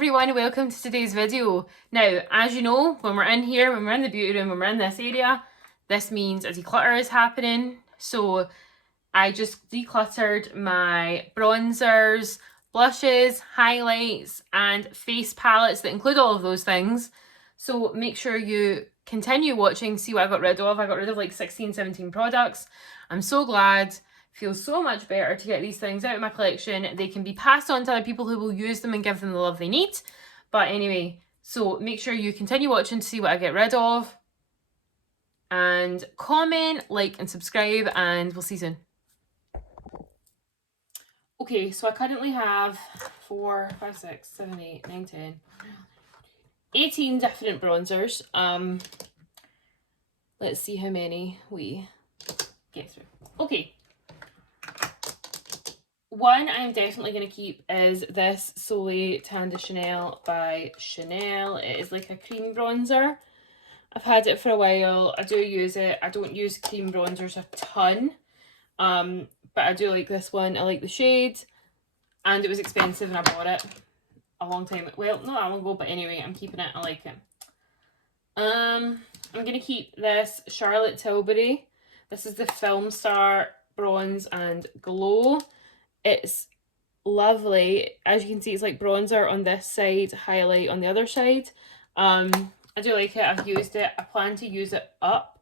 everyone, welcome to today's video. Now, as you know, when we're in here, when we're in the beauty room, when we're in this area, this means a declutter is happening. So I just decluttered my bronzers, blushes, highlights, and face palettes that include all of those things. So make sure you continue watching, see what I got rid of. I got rid of like 16, 17 products. I'm so glad. Feels so much better to get these things out of my collection. They can be passed on to other people who will use them and give them the love they need. But anyway, so make sure you continue watching to see what I get rid of. And comment, like, and subscribe, and we'll see you soon. Okay, so I currently have 4, 5, 6, 7, 8, 9, 10, 18 different bronzers. Let's see how many we get through. Okay. One I'm definitely going to keep is this Soleil Tan de Chanel by Chanel. It is like a cream bronzer. I've had it for a while. I do use it. I don't use cream bronzers a ton. But I do like this one. I like the shade. And it was expensive and I bought it a long time. Well, not that long ago, but anyway, I'm keeping it. I like it. I'm going to keep this Charlotte Tilbury. This is the Film Star Bronze and Glow. It's lovely. As you can see, it's like bronzer on this side, highlight on the other side. I do like it. I've used it. I plan to use it up.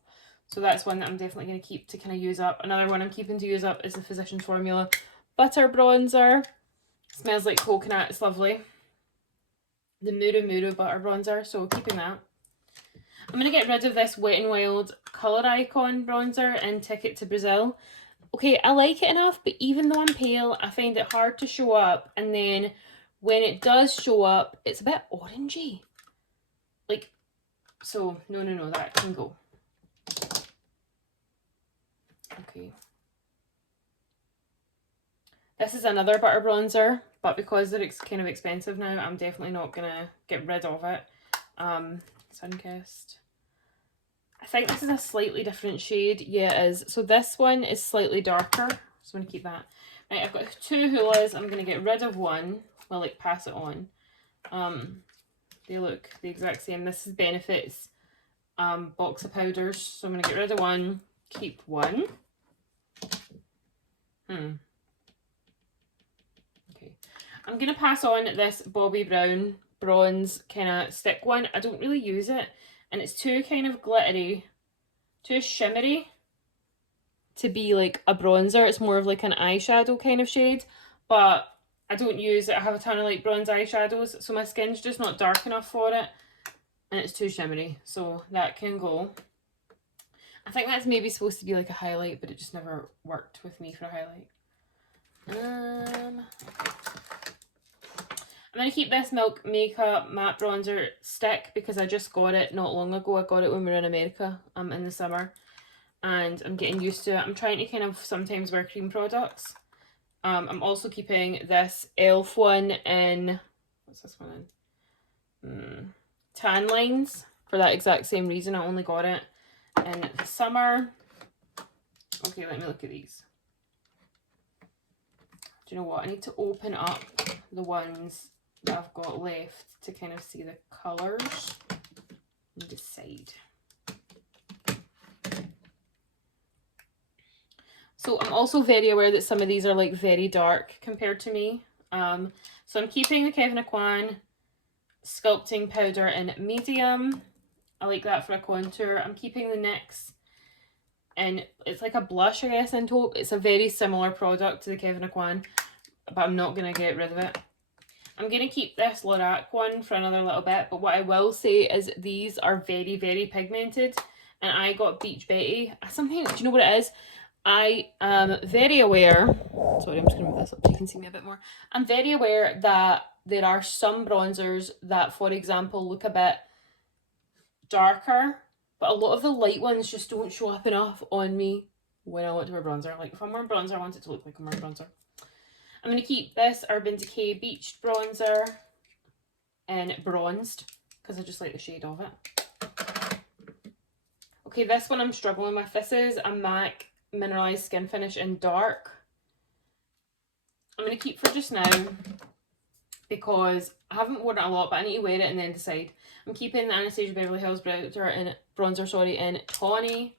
So that's one that I'm definitely going to keep to kind of use up. Another one I'm keeping to use up is the Physicians Formula Butter Bronzer. Smells like coconut. It's lovely. The Muru Muru Butter Bronzer. So keeping that. I'm going to get rid of this Wet n Wild Colour Icon Bronzer in Ticket to Brazil. Okay, I like it enough, but even though I'm pale, I find it hard to show up. And then when it does show up, it's a bit orangey. Like, so, no, that can go. Okay. This is another butter bronzer, but because they're kind of expensive now, I'm definitely not going to get rid of it. Sunkissed. I think this is a slightly different shade. Yeah, it is. So this one is slightly darker. So I'm going to keep that. Right, I've got 2 hulas. I'm going to get rid of one. Well, like pass it on. They look the exact same. This is Benefit's box of powders. So I'm going to get rid of one. Keep one. Okay. I'm going to pass on this Bobbi Brown bronze kind of stick one. I don't really use it. And it's too kind of glittery, too shimmery to be like a bronzer. It's more of like an eyeshadow kind of shade. But I don't use it. I have a ton of like bronze eyeshadows. So my skin's just not dark enough for it. And it's too shimmery. So that can go. I think that's maybe supposed to be like a highlight. But it just never worked with me for a highlight. I'm going to keep this Milk Makeup Matte Bronzer stick because I just got it not long ago. I got it when we were in America in the summer. And I'm getting used to it. I'm trying to kind of sometimes wear cream products. I'm also keeping this e.l.f. one in... What's this one in? Tan Lines. For that exact same reason. I only got it in the summer. Okay, let me look at these. Do you know what? I need to open up the ones that I've got left to kind of see the colours and decide. So I'm also very aware that some of these are like very dark compared to me. So I'm keeping the Kevyn Aucoin Sculpting Powder in medium. I like that for a contour. I'm keeping the NYX, and it's like a blush, I guess, in taupe. It's a very similar product to the Kevyn Aucoin, but I'm not going to get rid of it. I'm going to keep this Lorac one for another little bit, but what I will say is these are very, very pigmented, and I got Beach Betty. Sometimes, do you know what it is? I am very aware, sorry, I'm just going to move this up so you can see me a bit more. I'm very aware that there are some bronzers that, for example, look a bit darker, but a lot of the light ones just don't show up enough on me when I want to wear bronzer. Like, if I'm wearing bronzer, I want it to look like I'm wearing bronzer. I'm going to keep this Urban Decay Beached Bronzer in Bronzed, because I just like the shade of it. Okay, this one I'm struggling with. This is a MAC Mineralized Skin Finish in Dark. I'm going to keep for just now because I haven't worn it a lot, but I need to wear it and then decide. I'm keeping the Anastasia Beverly Hills bronzer in Tawny.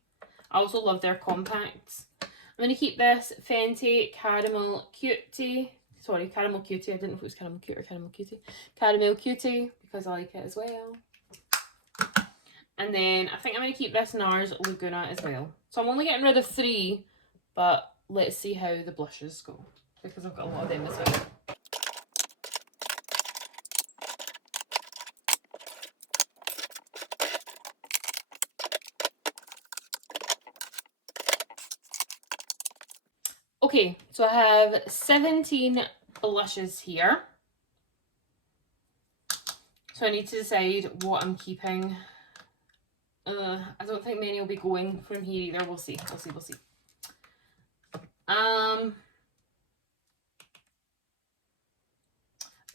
I also love their compacts. I'm going to keep this Fenty Caramel Cutie. Sorry, Caramel Cutie. I didn't know if it was Caramel Cute or Caramel Cutie. Caramel Cutie, because I like it as well. And then I think I'm going to keep this NARS Laguna as well. So I'm only getting rid of 3, but let's see how the blushes go, because I've got a lot of them as well. Okay, so I have 17 blushes here. So I need to decide what I'm keeping. I don't think many will be going from here either. We'll see. We'll see.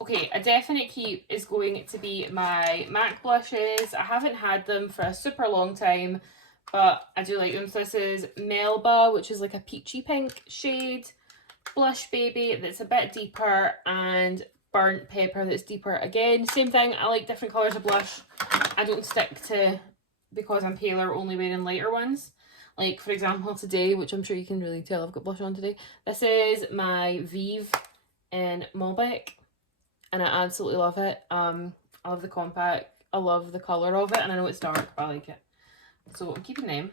Okay, a definite keep is going to be my MAC blushes. I haven't had them for a super long time, but I do like them. So this is Melba, which is like a peachy pink shade. Blush Baby, that's a bit deeper, and Burnt Pepper, that's deeper again. Same thing, I like different colours of blush. I don't stick to, because I'm paler, only wearing lighter ones. Like, for example, today, which I'm sure you can really tell I've got blush on today. This is my Vive in Malbec, and I absolutely love it. I love the compact. I love the colour of it, and I know it's dark, but I like it. So I'm keeping them.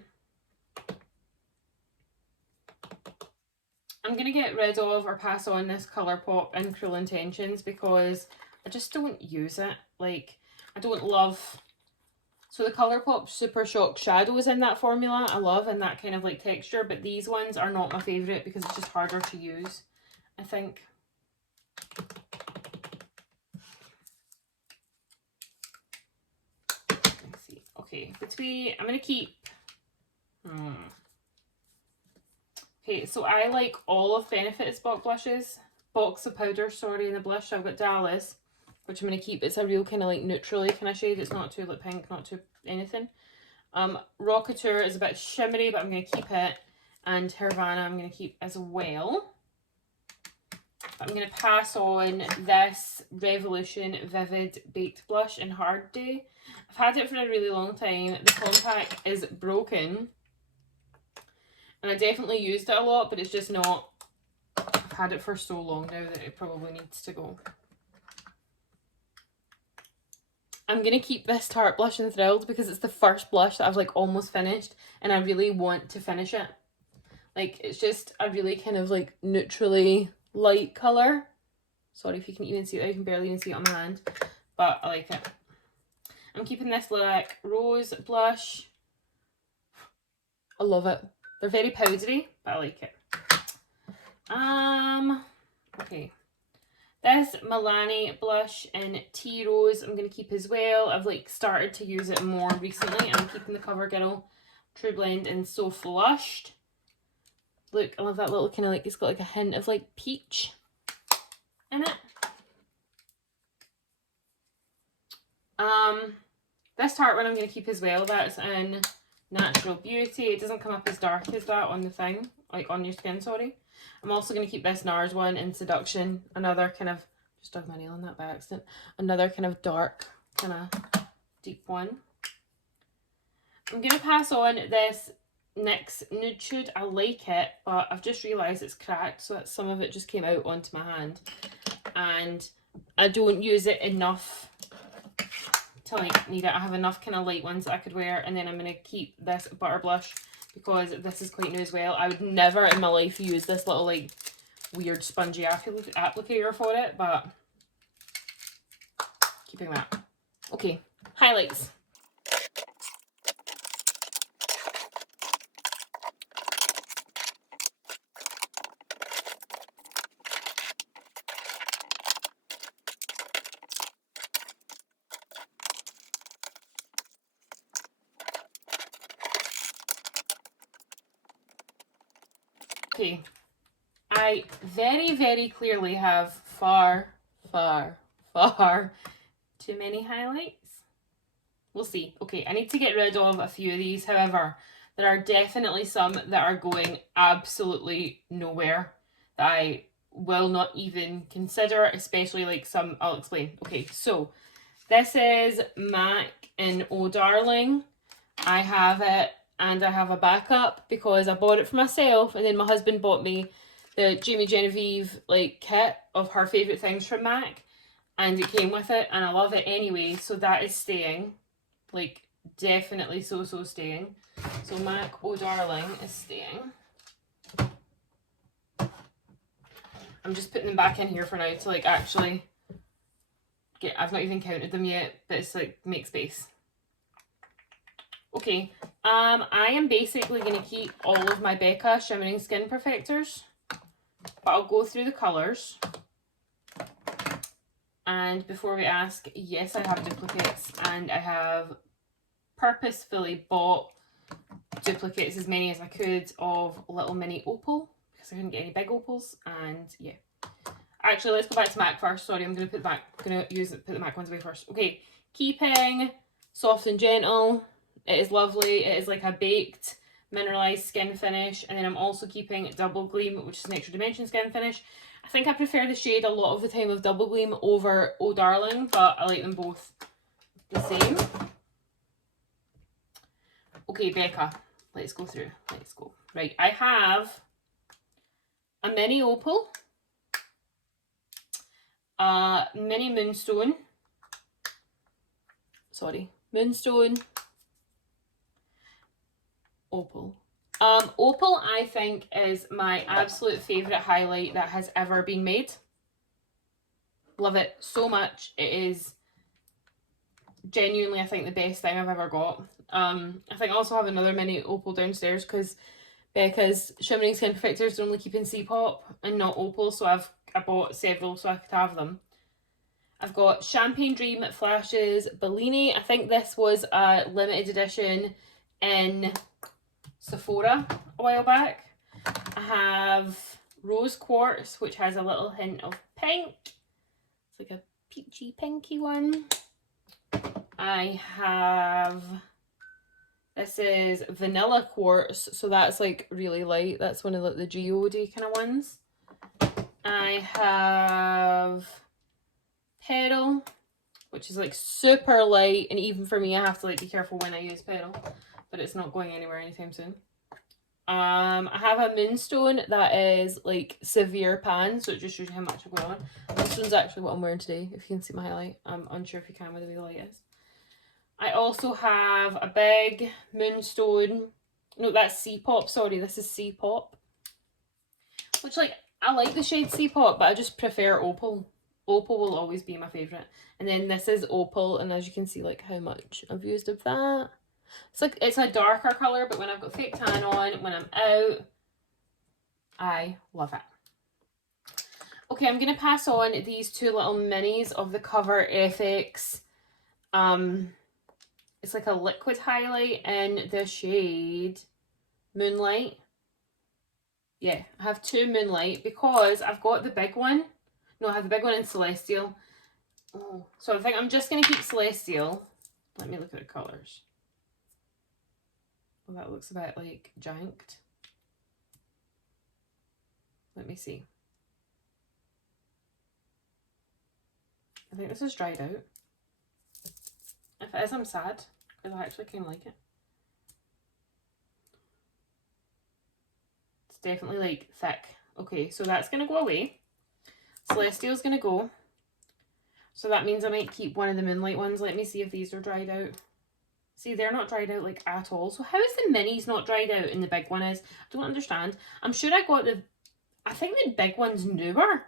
I'm going to get rid of or pass on this Colourpop in Cruel Intentions because I just don't use it. Like, I don't love... So the Colourpop Super Shock Shadows in that formula, I love, and that kind of like texture, but these ones are not my favourite because it's just harder to use, I think. Let's see. Okay, I'm going to keep... Okay, so I like all of Benefit's box of powders, sorry, in the blush. So I've got Dallas, which I'm going to keep. It's a real kind of like neutrally kind of shade. It's not too like pink, not too anything. Rocketeur is a bit shimmery, but I'm going to keep it. And Havana I'm going to keep as well. I'm going to pass on this Revolution Vivid Baked Blush in Hard Day. I've had it for a really long time. The compact is broken. And I definitely used it a lot, but it's just not... I've had it for so long now that it probably needs to go. I'm going to keep this Tarte blush in Thrilled because it's the first blush that I've like almost finished. And I really want to finish it. Like, it's just a really kind of like neutrally light colour. Sorry if you can even see it. I can barely even see it on my hand. But I like it. I'm keeping this Lilac Rose blush. I love it. They're very powdery, but I like it. Okay. This Milani blush in Tea Rose I'm going to keep as well. I've like started to use it more recently. I'm keeping the CoverGirl True Blend in So Flushed. Look, I love that little kind of like, it's got like a hint of like peach in it. This Tarte one I'm going to keep as well. That's in Natural Beauty. It doesn't come up as dark as that on the thing, like on your skin, sorry. I'm also going to keep this NARS one in Seduction. Another kind of, just dug my nail on that by accident. Another kind of dark, kind of deep one. I'm going to pass on this NYX Nude. I like it, but I've just realised it's cracked, so that some of it just came out onto my hand. And I don't use it enough to like need it. I have enough kind of light ones that I could wear, and then I'm going to keep this Butter Blush because this is quite new as well. I would never in my life use this little like weird spongy applicator for it, but keeping that. Okay, highlights. Okay, I very, very clearly have far too many highlights. We'll see. Okay, I need to get rid of a few of these. However, there are definitely some that are going absolutely nowhere that I will not even consider, especially like some, I'll explain. Okay, so this is MAC in Oh Darling. I have it, and I have a backup because I bought it for myself, and then my husband bought me the Jamie Genevieve like kit of her favourite things from MAC, and it came with it, and I love it anyway, so that is staying. Like, definitely so staying. So MAC Oh Darling is staying. I'm just putting them back in here for now to like actually get, I've not even counted them yet, but it's like make space. Okay, I am basically going to keep all of my Becca Shimmering Skin Perfectors, but I'll go through the colours. And before we ask, yes, I have duplicates, and I have purposefully bought duplicates, as many as I could, of little mini opal, because I couldn't get any big opals, and yeah. Actually, let's go back to MAC first. Sorry, I'm going to put the MAC ones away first. Okay, keeping Soft and Gentle. It is lovely. It is like a baked mineralized skin finish, and then I'm also keeping Double Gleam, which is an extra dimension skin finish. I think I prefer the shade a lot of the time of Double Gleam over Oh Darling, but I like them both the same. Okay, Becca, let's go through. Let's go. Right, I have a mini opal, mini moonstone, moonstone, opal. Opal, I think, is my absolute favourite highlight that has ever been made. Love it so much. It is genuinely, I think, the best thing I've ever got. I think I also have another mini opal downstairs because Becca's Shimmering Skin Perfectors are only keeping C-pop and not opal, so I bought several so I could have them. I've got Champagne Dream Flashes Bellini. I think this was a limited edition in Sephora a while back. I have Rose Quartz, which has a little hint of pink. It's like a peachy pinky one. I have, this is Vanilla Quartz, so that's like really light. That's one of the geode kind of ones. I have Pearl, which is like super light, and even for me I have to like be careful when I use Pearl, but it's not going anywhere anytime soon. I have a moonstone that is like severe pan, so it just shows you how much I've got on. Moonstone's actually what I'm wearing today, if you can see my highlight. I'm unsure if you can with the way the light is. I also have a big moonstone. No, that's C-pop, sorry, this is C-pop. Which, like, I like the shade C-pop, but I just prefer opal. Opal will always be my favourite. And then this is opal, and as you can see, like, how much I've used of that. It's like, it's a darker colour, but when I've got fake tan on, when I'm out, I love it. Okay, I'm going to pass on these two little minis of the Cover FX. It's like a liquid highlight in the shade Moonlight. Yeah, I have two Moonlight because I've got the big one. No, I have the big one in Celestial. Oh, so I think I'm just going to keep Celestial. Let me look at the colours. Well, that looks a bit like janked. Let me see. I think this is dried out. If it is, I'm sad, because I actually kind of like it. It's definitely like thick. Okay, so that's going to go away. Celestial's going to go. So that means I might keep one of the Moonlight ones. Let me see if these are dried out. See, they're not dried out like at all. So how is the minis not dried out and the big one is? I don't understand. I'm sure I got the, I think the big one's newer.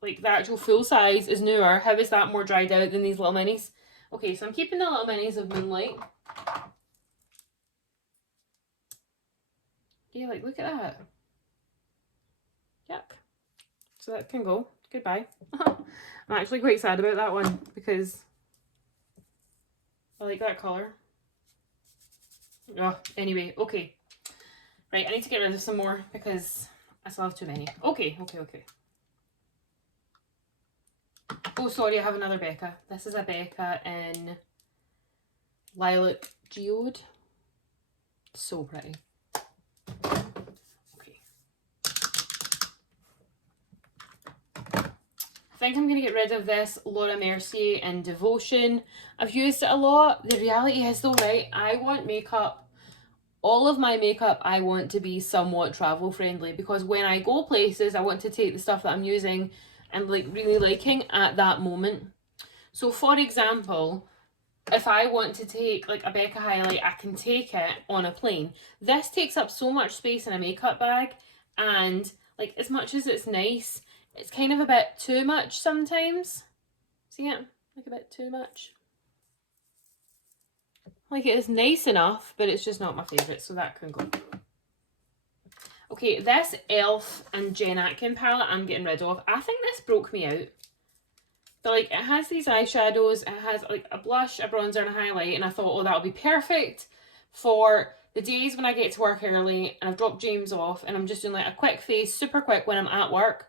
Like the actual full size is newer. How is that more dried out than these little minis? Okay, so I'm keeping the little minis of Moonlight. Yeah, like look at that. Yuck. So that can go. Goodbye. I'm actually quite sad about that one because I like that colour. Oh, anyway, okay. Right, I need to get rid of some more because I still have too many. Okay. Oh, sorry, I have another Becca. This is a Becca in Lilac Geode. So pretty. Okay, think I'm going to get rid of this Laura Mercier in Devotion. I've used it a lot. The reality is though, right, I want makeup, all of my makeup I want to be somewhat travel friendly, because when I go places I want to take the stuff that I'm using and like really liking at that moment. So for example, if I want to take like a Becca highlight, I can take it on a plane. This takes up so much space in a makeup bag, and like as much as it's nice, it's kind of a bit too much sometimes. See it? Like a bit too much. Like it is nice enough, but it's just not my favourite, so that can go. Okay, this e.l.f. and Jen Atkin palette I'm getting rid of. I think this broke me out. But like, it has these eyeshadows, it has like a blush, a bronzer and a highlight, and I thought, oh, that'll be perfect for the days when I get to work early and I've dropped James off and I'm just doing like a quick face, super quick when I'm at work,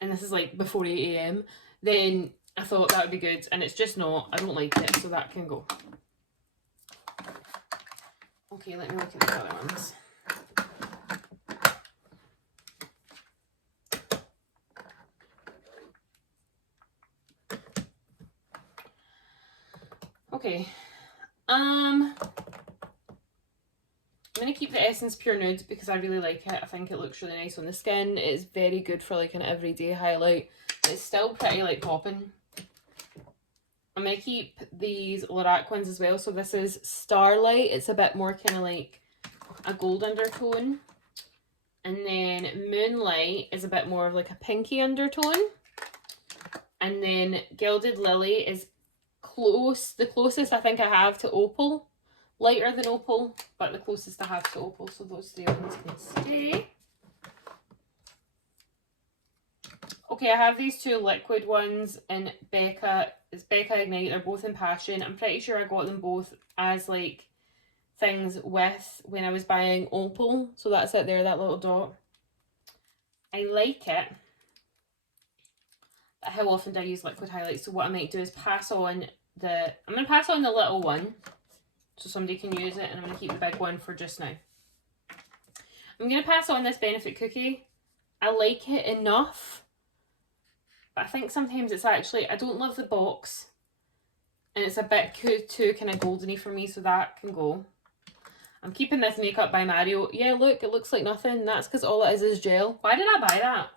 and this is like before 8 AM, then I thought that would be good, and it's just not. I don't like it, so that can go. Okay, let me look at the other ones. Okay, I'm going to keep the Essence Pure Nude because I really like it. I think it looks really nice on the skin. It's very good for like an everyday highlight. It's still pretty like popping. I'm going to keep these Lorac ones as well. So this is Starlight. It's a bit more kind of like a gold undertone. And then Moonlight is a bit more of like a pinky undertone. And then Gilded Lily is the closest I think I have to Opal. Lighter than Opal, but the closest I have to Opal. So those three ones can stay. Okay, I have these two liquid ones in Becca. It's Becca Ignite. They're both in Passion. I'm pretty sure I got them both as like things with when I was buying Opal. So that's it there, that little dot. I like it. But how often do I use liquid highlights? So what I might do is pass on I'm going to pass on the little one so somebody can use it, and I'm going to keep the big one for just now. I'm going to pass on this Benefit Cookie. I like it enough, but I think sometimes it's actually, I don't love the box, and it's a bit too kind of goldeny for me, so that can go. I'm keeping this Makeup by Mario. Yeah, look, it looks like nothing. That's because all it is gel. Why did I buy that?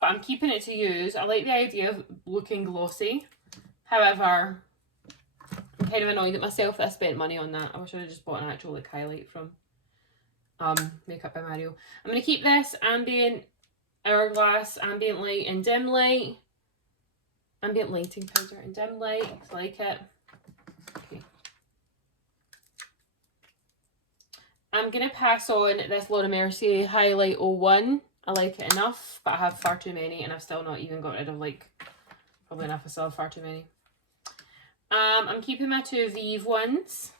But I'm keeping it to use. I like the idea of looking glossy. However, I'm kind of annoyed at myself that I spent money on that. I wish I had just bought an actual like highlight from Makeup by Mario. I'm going to keep this Ambient Hourglass, Ambient Light and Dim Light. Ambient Lighting Powder and Dim Light. I like it. Okay. I'm going to pass on this Laura Mercier Highlight 01. I like it enough, but I have far too many, and I've still not even got rid of like, probably enough, I still have far too many. I'm keeping my two Vive ones.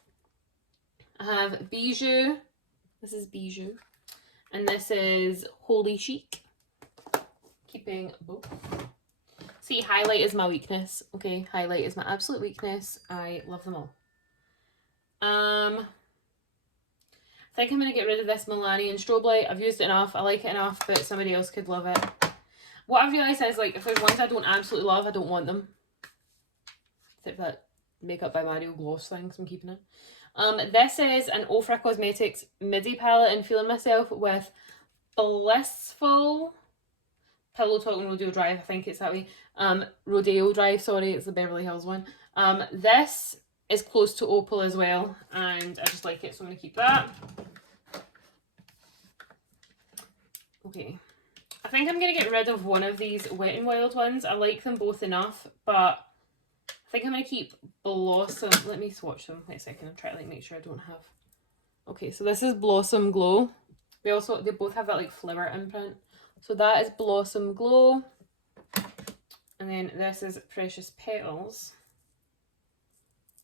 I have Bijou. This is Bijou. And this is Holy Chic. Keeping both. See, highlight is my weakness. Okay, highlight is my absolute weakness. I love them all. I think I'm going to get rid of this Milani Strobe Light. I've used it enough. I like it enough, but somebody else could love it. What I've realised is, like, if there's ones I don't absolutely love, I don't want them. Except that Makeup by Mario gloss thing, so I'm keeping it. This is an Ofra Cosmetics midi palette, and Feeling Myself with Blissful Pillow Talk and Rodeo Drive. I think it's that way. Rodeo Drive, sorry, it's the Beverly Hills one. This is close to Opal as well, and I just like it, so I'm going to keep that. Okay. I think I'm going to get rid of one of these Wet n Wild ones. I like them both enough, but I think I'm going to keep Blossom. Let me swatch them. Wait a second. I'm trying to like make sure I don't have. Okay, so this is Blossom Glow. They both have that like flower imprint. So that is Blossom Glow. And then this is Precious Petals.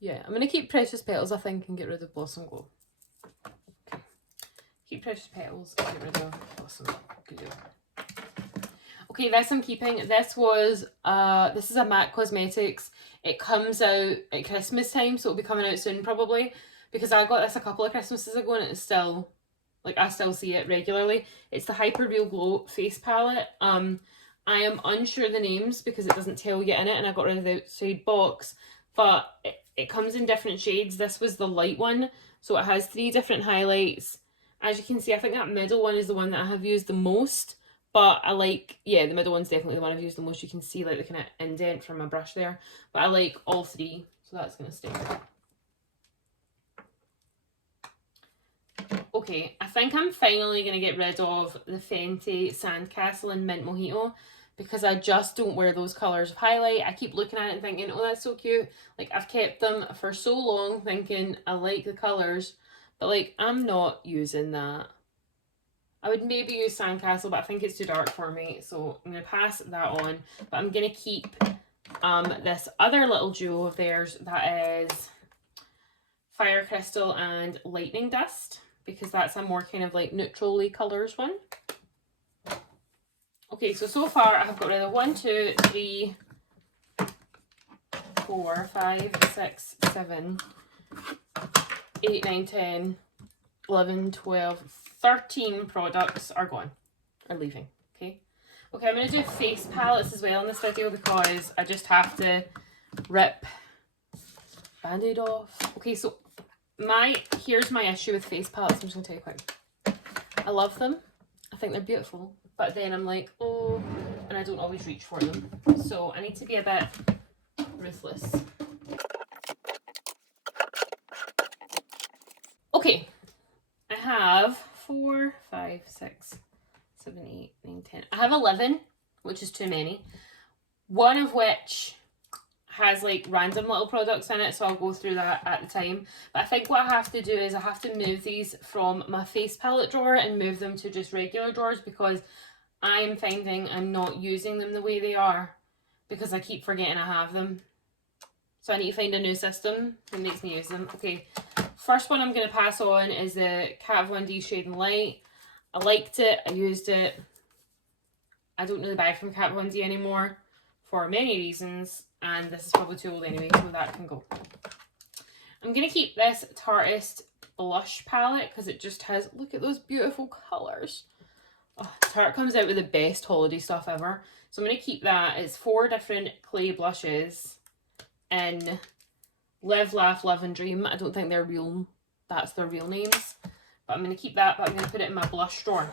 Yeah, I'm going to keep Precious Petals, I think, and get rid of Blossom Glow. Okay. Keep Precious Petals, get rid of Blossom Glow. Okay, this I'm keeping. This was, this is a MAC Cosmetics. It comes out at Christmas time, so it'll be coming out soon probably, because I got this a couple of Christmases ago and it's still, like, I still see it regularly. It's the Hyper Real Glow Face Palette. I am unsure of the names because it doesn't tell you in it, and I got rid of the outside box, but it comes in different shades. This was the light one, so it has 3 different highlights. As you can see, I think that middle one is the one that I have used the most, but I like, yeah, the middle one's definitely the one I've used the most. You can see like the kind of indent from my brush there, but I like all 3, so that's going to stay. Okay, I think I'm finally going to get rid of the Fenty Sandcastle and Mint Mojito because I just don't wear those colours of highlight. I keep looking at it and thinking, oh, that's so cute. Like, I've kept them for so long thinking I like the colours, but like, I'm not using that. I would maybe use Sandcastle, but I think it's too dark for me, so I'm going to pass that on. But I'm going to keep this other little duo of theirs that is Fire Crystal and Lightning Dust, because that's a more kind of like neutrally colours one. Okay, so far I have got rid of 1, 2, 3, 4, 5, 6, 7, 8, 9, 10, 11, 12, 13 products are gone, are leaving, okay? Okay, I'm going to do face palettes as well in this video because I just have to rip Band-Aid off. Okay, so here's my issue with face palettes. I'm just going to tell you quick. I love them. I think they're beautiful. But then I'm like, oh, and I don't always reach for them. So I need to be a bit ruthless. Okay, I have 4, 5, 6, 7, 8, 9, 10. I have 11, which is too many. One of which has like random little products in it, so I'll go through that at the time. But I think what I have to do is I have to move these from my face palette drawer and move them to just regular drawers because I am finding I'm not using them the way they are because I keep forgetting I have them. So I need to find a new system that makes me use them. Okay, first one I'm going to pass on is the Kat Von D Shade and Light. I liked it, I used it. I don't really buy from Kat Von D anymore for many reasons, and this is probably too old anyway, so that can go. I'm going to keep this Tarteist blush palette because it just has, look at those beautiful colours. Oh, Tarte comes out with the best holiday stuff ever. So I'm going to keep that. It's 4 different clay blushes in Live, Laugh, Love and Dream. I don't think they're real, that's their real names. But I'm going to keep that, but I'm going to put it in my blush drawer.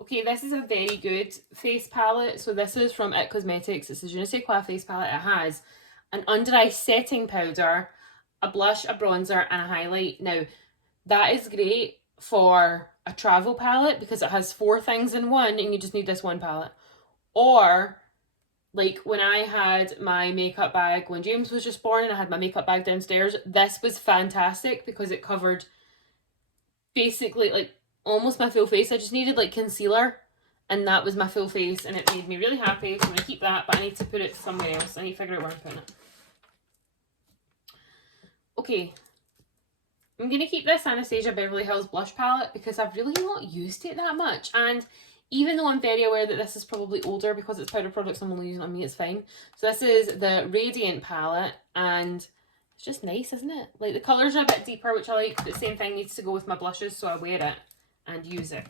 Okay, this is a very good face palette. So this is from It Cosmetics. It's a Je ne sais quoi face palette. It has an under eye setting powder, a blush, a bronzer, and a highlight. Now, that is great for a travel palette because it has 4 things in one and you just need this one palette. Or, like when I had my makeup bag when James was just born and I had my makeup bag downstairs, this was fantastic because it covered basically like almost my full face. I just needed like concealer and that was my full face and it made me really happy. So I'm going to keep that, but I need to put it somewhere else. I need to figure out where I'm putting it. Okay, I'm going to keep this Anastasia Beverly Hills blush palette because I've really not used it that much. And even though I'm very aware that this is probably older because it's powder products I'm only using on me, it's fine. So this is the Radiant palette and it's just nice, isn't it? Like the colours are a bit deeper, which I like, but the same thing needs to go with my blushes, so I wear it and use it.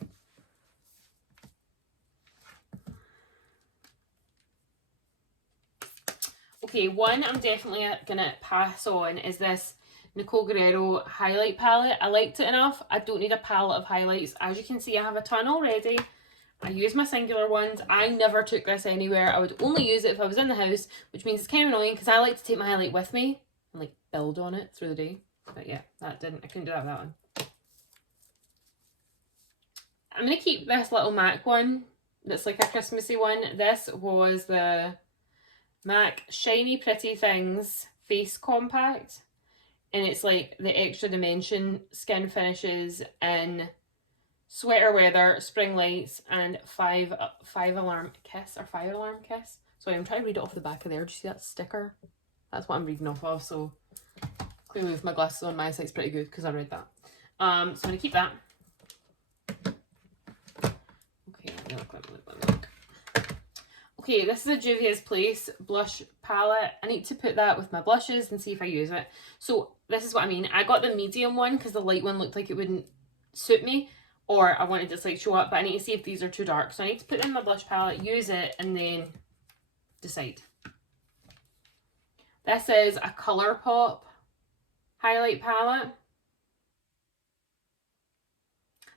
Okay, one I'm definitely going to pass on is this Nicole Guerrero highlight palette. I liked it enough. I don't need a palette of highlights. As you can see, I have a ton already. I use my singular ones. I never took this anywhere. I would only use it if I was in the house, which means it's kind of annoying because I like to take my highlight with me and like build on it through the day. But yeah, I couldn't do that with that one. I'm going to keep this little MAC one that's like a Christmassy one. This was the MAC Shiny Pretty Things Face Compact. And it's like the extra dimension skin finishes in Sweater Weather, Spring Lights, and 5 Alarm Kiss, or 5 Alarm Kiss. Sorry, I'm trying to read it off the back of there. Do you see that sticker? That's what I'm reading off of, so clearly with my glasses on, my eyesight's pretty good because I read that. So I'm going to keep that. Okay, look. Okay, this is a Juvia's Place blush palette. I need to put that with my blushes and see if I use it. So this is what I mean. I got the medium one because the light one looked like it wouldn't suit me. or I want to just like show up, but I need to see if these are too dark. So I need to put them in my blush palette, use it, and then decide. This is a Colourpop highlight palette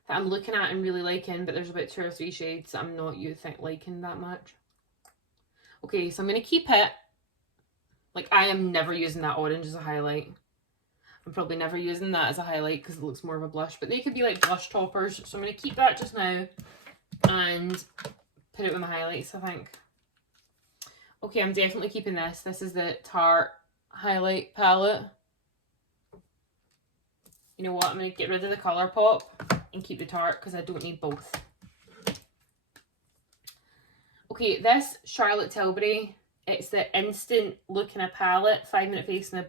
that I'm looking at and really liking, but there's about 2 or 3 shades that I'm not liking that much. Okay, so I'm going to keep it. Like, I am never using that orange as a highlight. I'm probably never using that as a highlight because it looks more of a blush, but they could be like blush toppers. So I'm going to keep that just now and put it with my highlights, I think. Okay, I'm definitely keeping this. This is the Tarte highlight palette. You know what? I'm going to get rid of the Colourpop and keep the Tarte because I don't need both. Okay, this Charlotte Tilbury, it's the instant look in a palette, 5-minute face and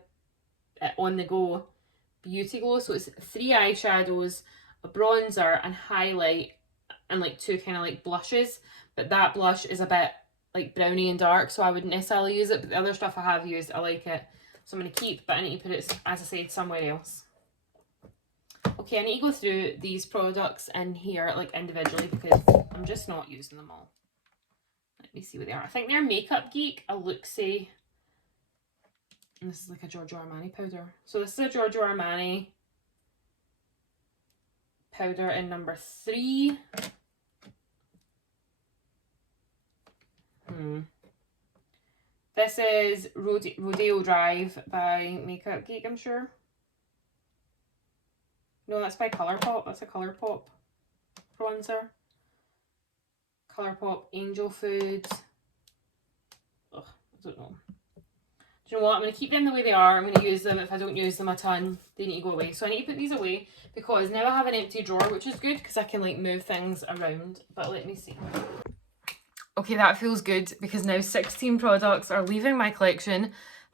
a on the go beauty glow. So it's 3 eyeshadows, a bronzer and highlight, and like 2 kind of like blushes, but that blush is a bit like brownie and dark, so I wouldn't necessarily use it, but the other stuff I have used, I like it, so I'm going to keep, but I need to put it, as I said, somewhere else. Okay, I need to go through these products in here like individually because I'm just not using them all. Let me see what they are. I think they're Makeup Geek, a Luxie. And this is like a Giorgio Armani powder. So this is a Giorgio Armani powder in number 3. This is Rodeo Drive by Makeup Geek, I'm sure. No, that's by Colourpop. That's a Colourpop bronzer. Colourpop Angel Foods. Ugh, I don't know. Do you know what? I'm going to keep them the way they are. I'm going to use them. If I don't use them a ton, they need to go away. So I need to put these away because now I have an empty drawer, which is good because I can like move things around. But let me see. Okay, that feels good because now 16 products are leaving my collection.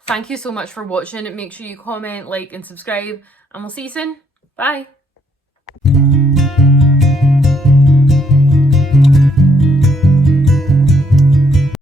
Thank you so much for watching. Make sure you comment, like, and subscribe, and we'll see you soon. Bye.